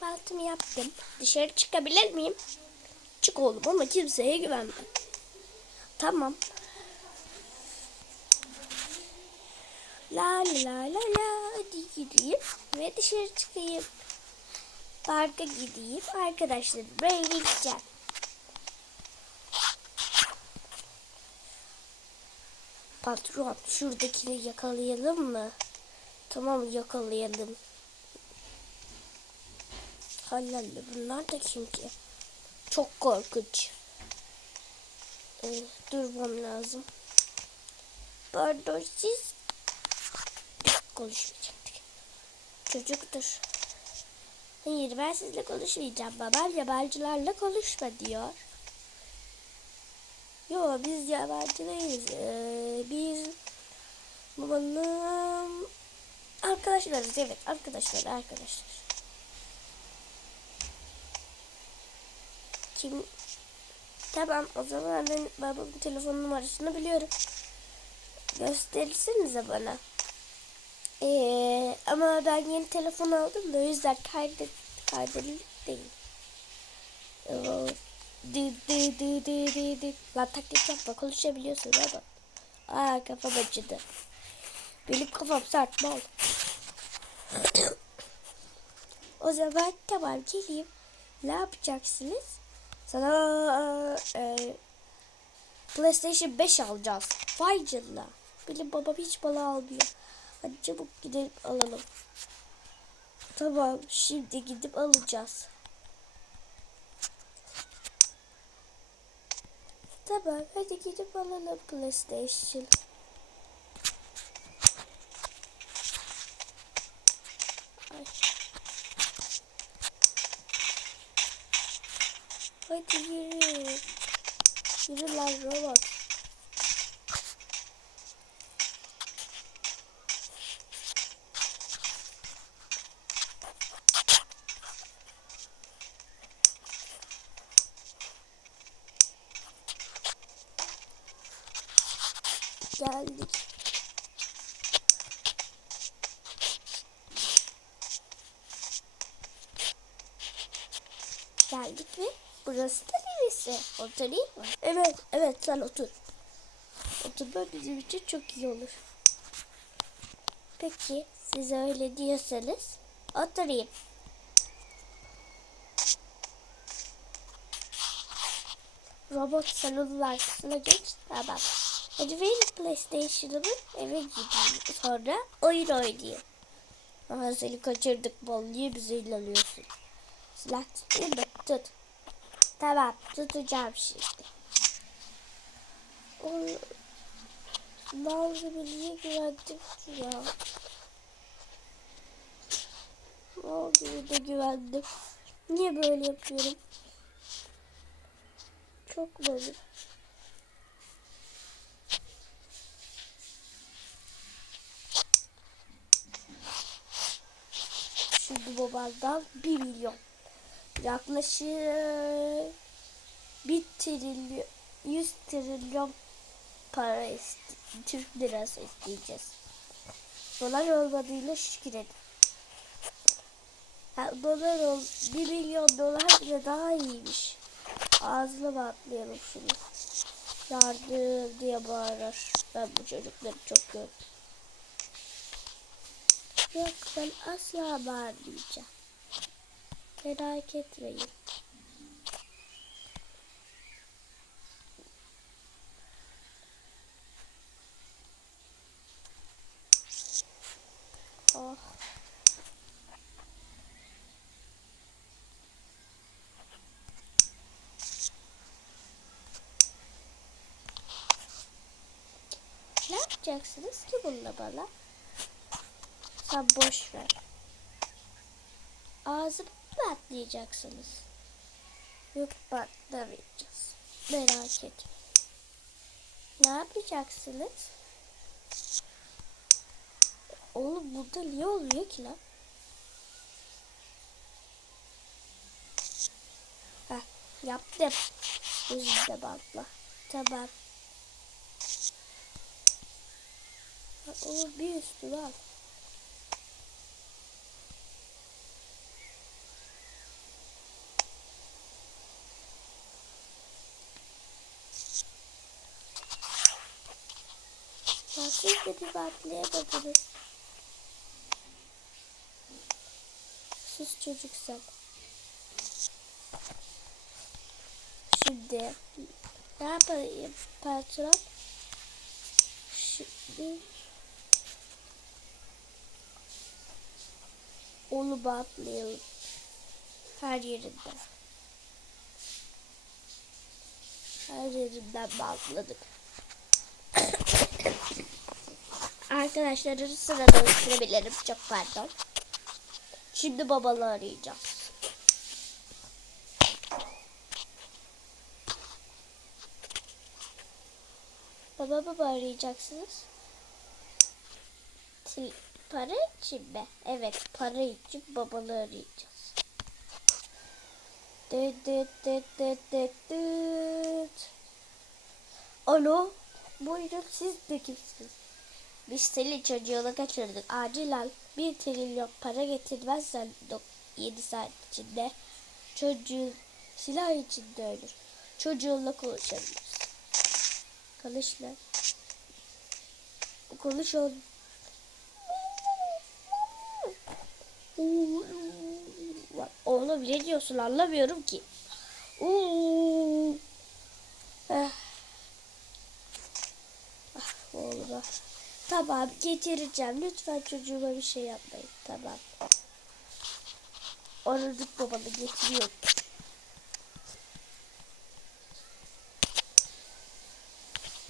kahvaltımı yaptım. Dışarı çıkabilir miyim? Çık oğlum ama kimseye güvenme. Tamam. La la la la hadi gideyim ve dışarı çıkayım. Parka gideyim arkadaşlarımla eğleneceğim. Patron şuradakini yakalayalım mı? Tamam yakalayalım. Halalle bunlar da ki? Çok korkunç. Ee, durmam lazım. Pardon siz konuşmayacaktık. Çocuktur. Hayır ben sizle konuşmayacağım. Babam yabancılarla konuşma diyor. Yo biz yabancı değiliz. Ee, biz babanın arkadaşlarız. Evet arkadaşlar arkadaşlar. Kim? Tamam o zaman ben babamın telefon numarasını biliyorum. Gösterirsenize bana. Ee, ama ben yeni telefon aldım da o yüzden kaydet kaydedilir değil. Evet. Dı dı dı dı dı dı. Lan taklit yapma konuşabiliyorsun ama. Aa kafam acıdı. Benim kafam sert mal. o zaman tamam geleyim. Ne yapacaksınız? Sana e, PlayStation 5 alacağız. Vay canına. Benim babam hiç bana almıyor. Hadi çabuk gidelim alalım. Tamam şimdi gidip alacağız. Tamam hadi gidip alalım PlayStation. Ay. Hadi yürü. Yürü lan robot. Geldik. Geldik mi? Burası da neresi? Oturayım mı? Evet, evet sen otur. Oturma bizim için çok iyi olur. Peki, siz öyle diyorsanız oturayım. Robot salonun arkasına geç. Tamam. Verin PlayStation'ımı eve gideyim. Sonra oyun oynayayım. Ama seni kaçırdık bol. Niye bize inanıyorsun? Silah tutayım mı? Tut. Tamam tutacağım şimdi. Oy. Malzeme niye güvendim ki ya? Malzeme de güvendim. Niye böyle yapıyorum? Çok böyle. Şimdi babandan 1 milyon. Yaklaşık 1 trilyon 100 trilyon para Türk lirası isteyeceğiz. Dolar olmadığıyla şükür edin. Ha, dolar ol, 1 milyon dolar bile daha iyiymiş. Ağzına batlayalım şunu. Yardım diye bağırır. Ben bu çocukları çok gördüm. Yok ben asla bağırmayacağım. Merak etmeyin. Oh. Ne yapacaksınız ki bununla bana? Sen boş ver. Ağzını mı atlayacaksınız? Yok patlamayacağız. Merak etme. Ne yapacaksınız? Oğlum burada niye oluyor ki lan? Heh, yaptım. Yüzde bantla. Tamam. Oğlum bir üstü var. De bir atlayamadınız. Sus çocuk sen. Şimdi ne yapayım patron? Şimdi onu bantlayalım. Her yerinden. Her yerinden bantladık. Arkadaşları sırada ısırabilirim. Çok pardon. Şimdi babalı arayacağım. Baba baba arayacaksınız. Para için mi? Evet para için babalı arayacağız. Dıt dıt dıt dıt dıt dıt. Alo. Buyurun siz de kimsiniz? Biz seni çocuğunu kaçırdık. Acilen bir trilyon para getirmezsen 7 saat içinde çocuğun silah içinde ölür. Çocuğunla konuşabiliriz. Konuş lan. Konuş oğlum. Oğlum ne diyorsun anlamıyorum ki. Ah. Ah oğlum. Tamam getireceğim. Lütfen çocuğuma bir şey yapmayın. Tamam. Aradık babanı getiriyorum.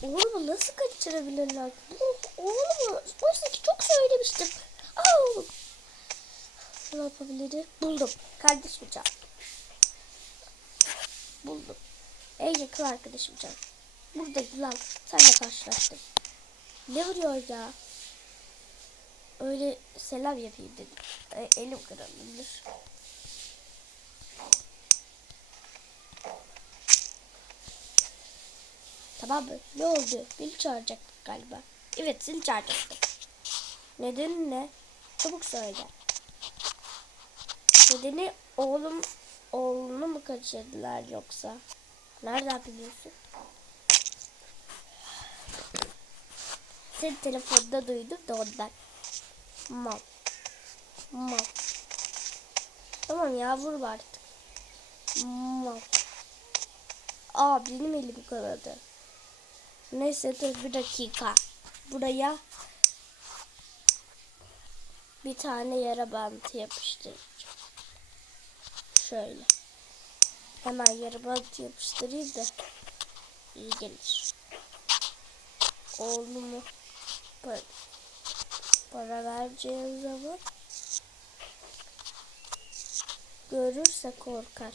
Oğlumu nasıl kaçırabilirler? Oğlumu oysa ki çok söylemiştim. Aa oğlum. Ne yapabilirim? Buldum. Kardeşim Can. Buldum. En yakın arkadaşım Can. Burada lan. Senle karşılaştım. Ne vuruyor ya? Öyle selam yapayım dedim. E, elim kırılmış. Tamam mı? Ne oldu? Beni çağıracaktık galiba. Evet seni çağıracaktım. Neden ne? Çabuk söyle. Nedeni oğlum oğlunu mu kaçırdılar yoksa? Nereden biliyorsun? Senin telefonda duydum da ondan. Mal. Mal. Tamam ya vurma artık. Mal. Aa benim elim kanadı. Neyse dur bir dakika. Buraya bir tane yara bantı yapıştıracağım. Şöyle. Hemen yara bantı yapıştırayım da iyi gelir. Oğlumu para, para vereceğim zaman görürse korkar.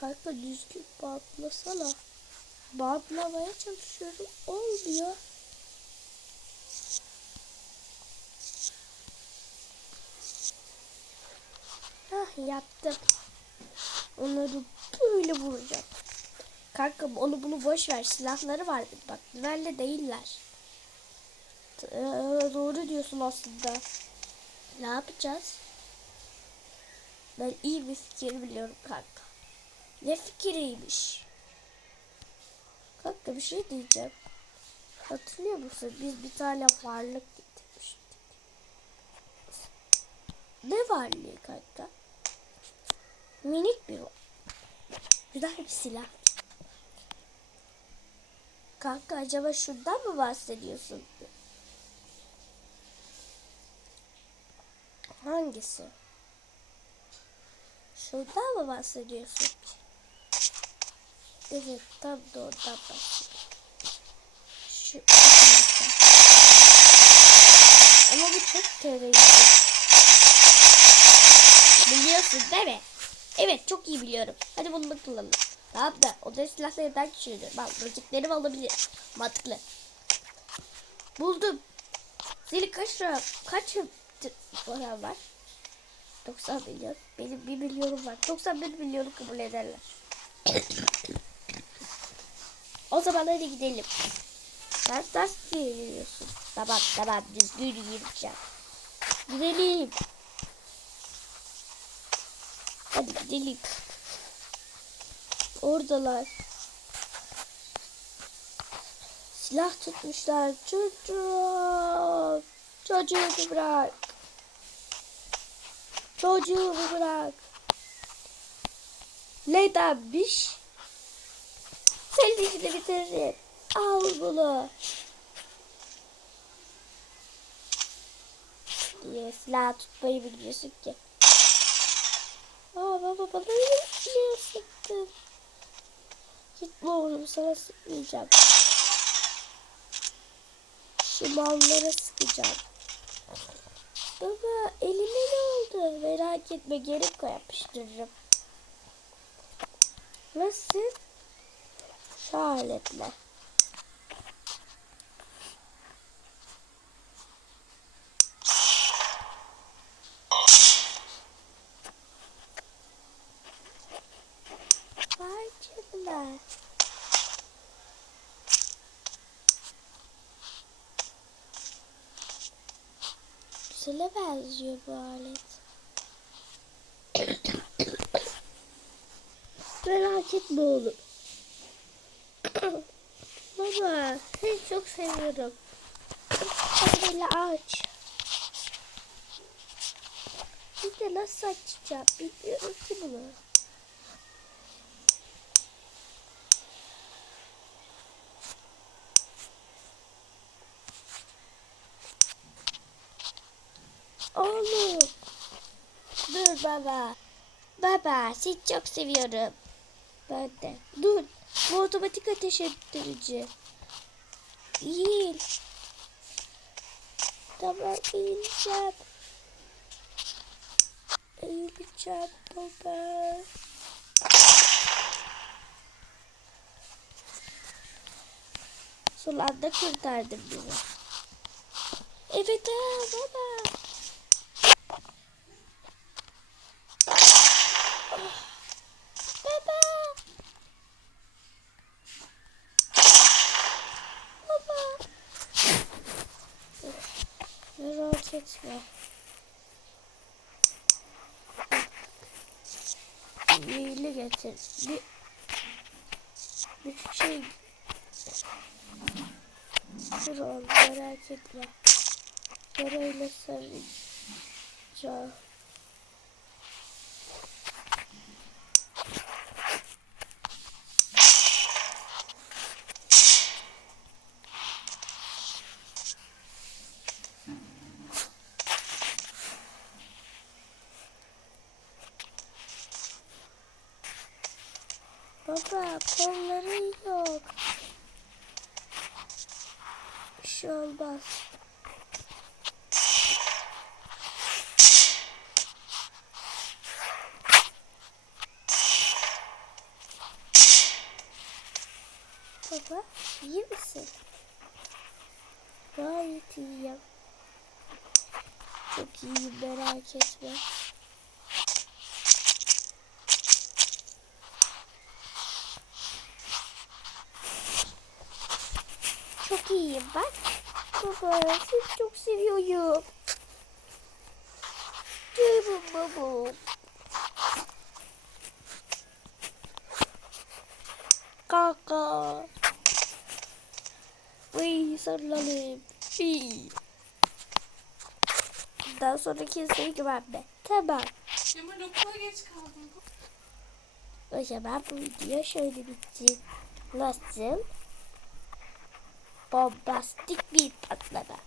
Kanka düzgün bantlasana. Bantlamaya çalışıyorum. Olmuyor. Hah yaptım. Onları böyle vuracağım. Kanka onu bunu boş ver. Silahları vardı. Bak güvenli değiller. Ee, doğru diyorsun aslında. Ne yapacağız? Ben iyi bir fikir biliyorum kanka. Ne fikiriymiş? Kanka bir şey diyeceğim. Hatırlıyor musun? Biz bir tane varlık getirmiştik. Ne varlığı kanka? Minik bir Güzel bir silah. Kanka acaba şundan mı bahsediyorsun? Hangisi? Şuradan mı bahsediyorsun? Evet tam da oradan bahsediyorum. Şu. Ama bu çok terörist. Biliyorsun değil mi? Evet çok iyi biliyorum. Hadi bunu da kullanalım. Tamam da o da silahları ben düşürdüm. Bak müziklerim alabilir. Mantıklı. Buldum. Senin kaç lira, kaç para var? 90 milyon. Benim 1 milyonum var. 91 milyonu kabul ederler. o zaman hadi gidelim. Sen ters geliyorsun. Tamam tamam düzgün gireceğim. Gidelim. Hadi gidelim. Oradalar. Silah tutmuşlar. Çocuğum. Çocuğu bırak. Çocuğu bırak. Nedenmiş? Senin işini bitiririm. Al bunu. Diye silah tutmayı biliyorsun ki. Aa baba bana niye sıktın? Gitme oğlum sana sıkmayacağım. Şu mallara sıkacağım. Baba elime ne oldu? Merak etme geri yapıştırırım. Nasıl? Şu. Vay canına. Güzele benziyor bu alet. Merak etme oğlum. Baba seni çok seviyorum. Beni aç. Bir de nasıl açacağım bilmiyorum ki bunu. Oğlum. Dur baba. Baba seni çok seviyorum. Ben de. Dur. Bu otomatik ateş ettirici. İyi. Tamam eğileceğim. Eğileceğim baba. Son anda kurtardım beni. Evet ha. Baba. Baba. Merak etme. Meyli getir. Bir, bir şey. Dur oğlum merak etme. Yarayla saracağım. Baba kolları yok. Bir şey olmaz. Baba iyi misin? Gayet iyiyim. Çok iyiyim merak etme. Çok iyiyim bak. Baba seni çok seviyorum. Canım babam. Kaka. Uy sarılalım. Uy. Daha sonraki seni güvenme. Tamam. Cemal okula geç kaldın. O zaman bu video şöyle bitti. Nasıl? Bombastik bir patlama.